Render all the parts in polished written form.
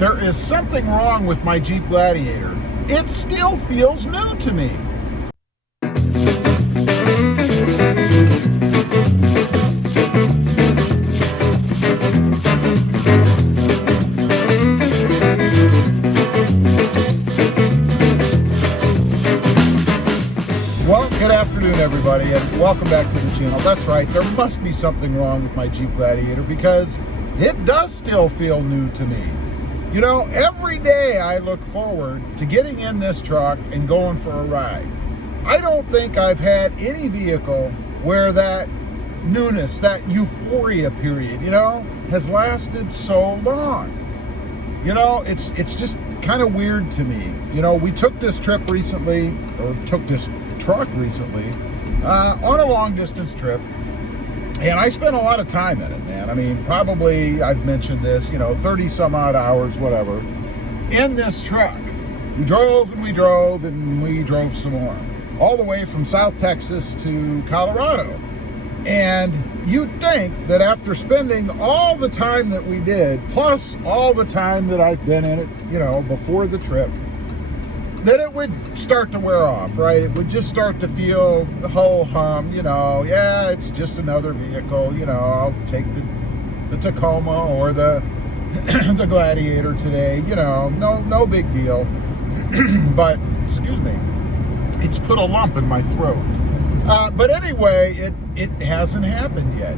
there is something wrong with my Jeep Gladiator. It still feels new to me. Well, good afternoon, everybody, and welcome back to the channel. That's right, there must be something wrong with my Jeep Gladiator because it does still feel new to me. You know, every day I look forward to getting in this truck and going for a ride. I don't think I've had any vehicle where that newness, that euphoria period, has lasted so long. It's just kind of weird to me. We took this trip recently, or took this truck recently, on a long distance trip. And I spent a lot of time in it, man. I mean, probably, I've mentioned this, 30 some odd hours, whatever, in this truck. We drove and we drove and we drove some more. All the way from South Texas to Colorado. And you'd think that after spending all the time that we did, plus all the time that I've been in it, before the trip, that it would start to wear off, right? It would just start to feel the whole hum, yeah, it's just another vehicle, I'll take the Tacoma or the the Gladiator today, no big deal. But, excuse me, it's put a lump in my throat. But anyway, it hasn't happened yet.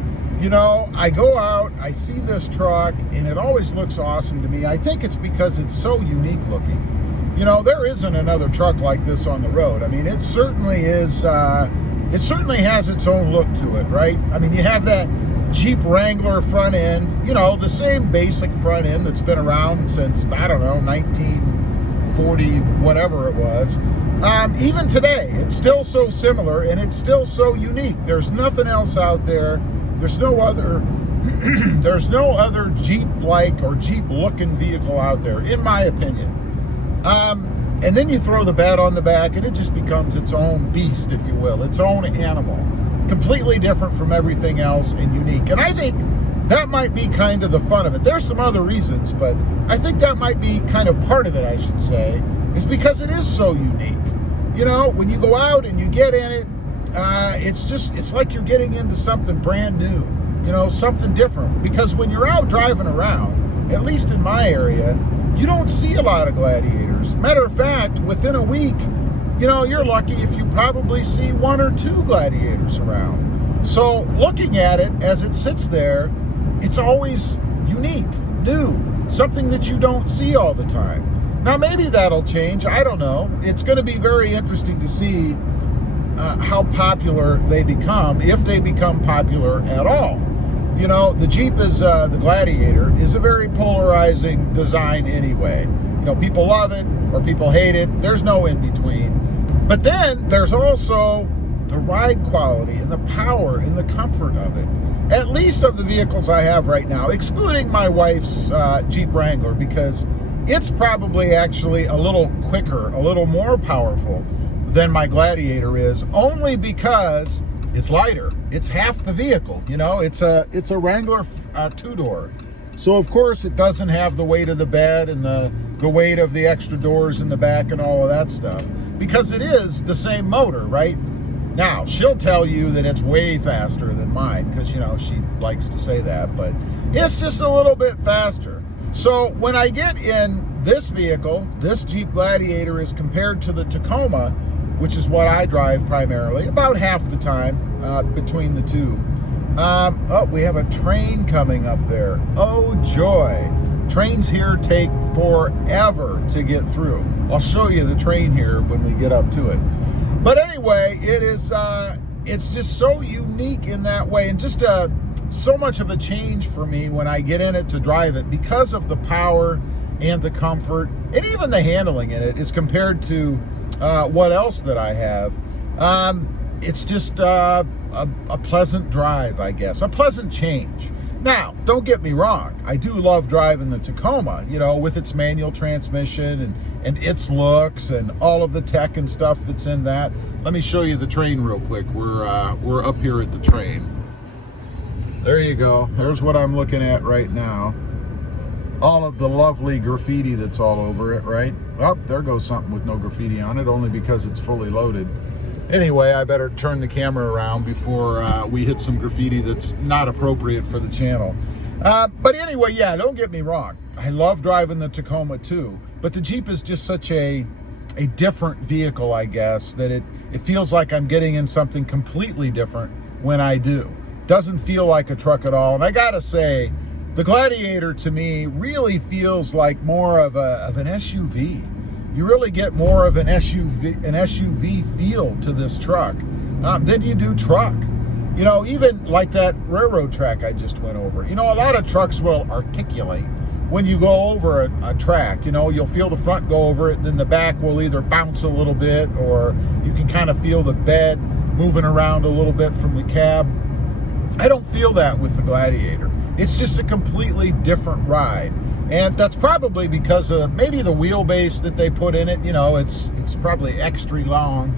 I go out, I see this truck, and it always looks awesome to me. I think it's because it's so unique looking. There isn't another truck like this on the road. I mean, it certainly is, it certainly has its own look to it, right? I mean, you have that Jeep Wrangler front end, the same basic front end that's been around since, I don't know, 1940, whatever it was. Even today, it's still so similar and it's still so unique. There's nothing else out there. There's no other, there's no other Jeep-like or Jeep-looking vehicle out there, in my opinion. And then you throw the bed on the back and it just becomes its own beast, if you will, its own animal, completely different from everything else and unique. And I think that might be kind of the fun of it. There's some other reasons, but I think that might be kind of part of it, I should say, is because it is so unique. When you go out and you get in it, it's like you're getting into something brand new, something different. Because when you're out driving around, at least in my area, you don't see a lot of Gladiators. Matter of fact, within a week, you're lucky if you probably see one or two Gladiators around. So looking at it as it sits there, it's always unique, new, something that you don't see all the time. Now, maybe that'll change. I don't know. It's going to be very interesting to see how popular they become, if they become popular at all. The Jeep the Gladiator is a very polarizing design anyway. People love it or people hate it. There's no in between. But then there's also the ride quality and the power and the comfort of it. At least of the vehicles I have right now, excluding my wife's Jeep Wrangler, because it's probably actually a little quicker, a little more powerful than my Gladiator is, only because it's lighter. It's half the vehicle, it's a Wrangler two-door. So of course it doesn't have the weight of the bed and the weight of the extra doors in the back and all of that stuff, because it is the same motor, right? Now, she'll tell you that it's way faster than mine, because she likes to say that, but it's just a little bit faster. So when I get in this vehicle, this Jeep Gladiator, is compared to the Tacoma, which is what I drive primarily, about half the time between the two. Oh, we have a train coming up there. Oh, joy. Trains here take forever to get through. I'll show you the train here when we get up to it. But anyway, it's just so unique in that way, and just so much of a change for me when I get in it to drive it, because of the power and the comfort and even the handling in it, as compared to what else that I have. It's just a pleasant drive, I guess, a pleasant change. Now, don't get me wrong, I do love driving the Tacoma, with its manual transmission and its looks and all of the tech and stuff that's in that. Let me show you the train real quick. We're up here at the train. There you go. There's what I'm looking at right now. all of the lovely graffiti that's all over it, right? Oh, there goes something with no graffiti on it, only because it's fully loaded. Anyway, I better turn the camera around before we hit some graffiti that's not appropriate for the channel. But anyway, yeah, don't get me wrong. I love driving the Tacoma too, but the Jeep is just such a different vehicle, I guess, that it feels like I'm getting in something completely different when I do. Doesn't feel like a truck at all. And I gotta say, the Gladiator to me really feels like more of an SUV. You really get more of an SUV feel to this truck than you do truck. You know, even like that railroad track I just went over. You know, a lot of trucks will articulate when you go over a track. You know, you'll feel the front go over it, and then the back will either bounce a little bit, or you can kind of feel the bed moving around a little bit from the cab. I don't feel that with the Gladiator. It's just a completely different ride. And that's probably because of maybe the wheelbase that they put in it. You know, it's probably extra long.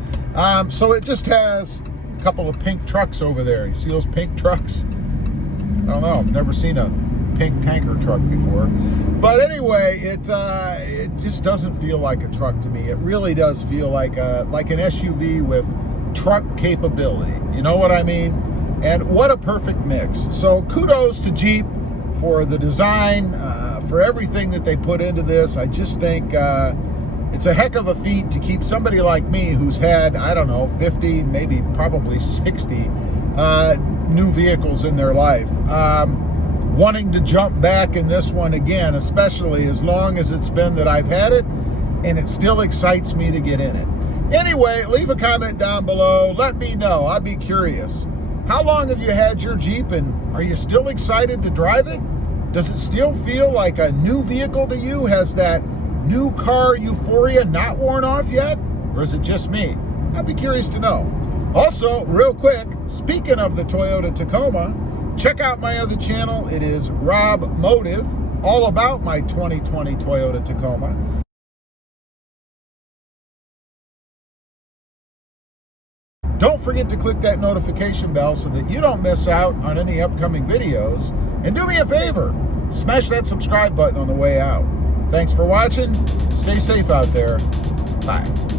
So it just has a couple of pink trucks over there. You see those pink trucks? I don't know. I've never seen a pink tanker truck before. But anyway, it just doesn't feel like a truck to me. It really does feel like an SUV with truck capability. You know what I mean? And what a perfect mix. So kudos to Jeep for the design, for everything that they put into this. I just think it's a heck of a feat to keep somebody like me who's had, I don't know, 50, maybe probably 60 new vehicles in their life, wanting to jump back in this one again, especially as long as it's been that I've had it, and it still excites me to get in it. Anyway, leave a comment down below. Let me know. I'd be curious. How long have you had your Jeep, and are you still excited to drive it? Does it still feel like a new vehicle to you? Has that new car euphoria not worn off yet? Or is it just me? I'd be curious to know. Also, real quick, speaking of the Toyota Tacoma, check out my other channel. It is Robmotive, all about my 2020 Toyota Tacoma. Don't forget to click that notification bell so that you don't miss out on any upcoming videos. And do me a favor, smash that subscribe button on the way out. Thanks for watching. Stay safe out there. Bye.